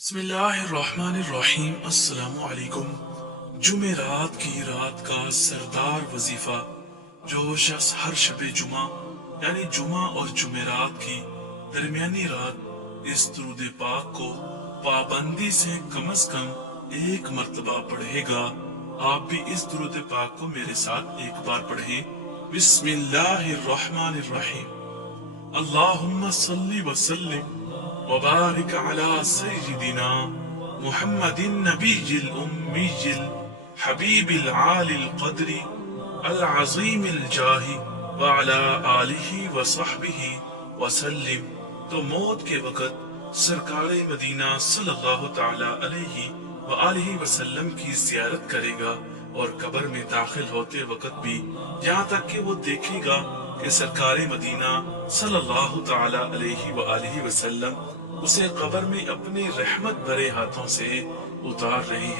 بسم اللہ الرحمن الرحیم۔ السلام علیکم۔ جمعرات کی رات کا سردار وظیفہ جو شخص ہر شب جمعہ یعنی جمعہ اور جمعرات کی درمیانی رات اس درود پاک کو پابندی سے کم از کم ایک مرتبہ پڑھے گا، آپ بھی اس درود پاک کو میرے ساتھ ایک بار پڑھیں۔ بسم اللہ الرحمن الرحیم۔ اللہم صلی وسلم وبارك على سيدنا محمد النبي الأمي الحبيب العالي القدر العظيم الجاه وعلى آله وصحبه وسلم۔ تو موت کے وقت سرکار مدینہ صلی اللہ تعالی علیہ وآلہ وسلم کی زیارت کرے گا، اور قبر میں داخل ہوتے وقت بھی یہاں تک کہ وہ دیکھے گا کہ سرکار مدینہ صلی اللہ تعالی علیہ وآلہ وسلم اسے قبر میں اپنے رحمت بھرے ہاتھوں سے اتار رہے ہیں۔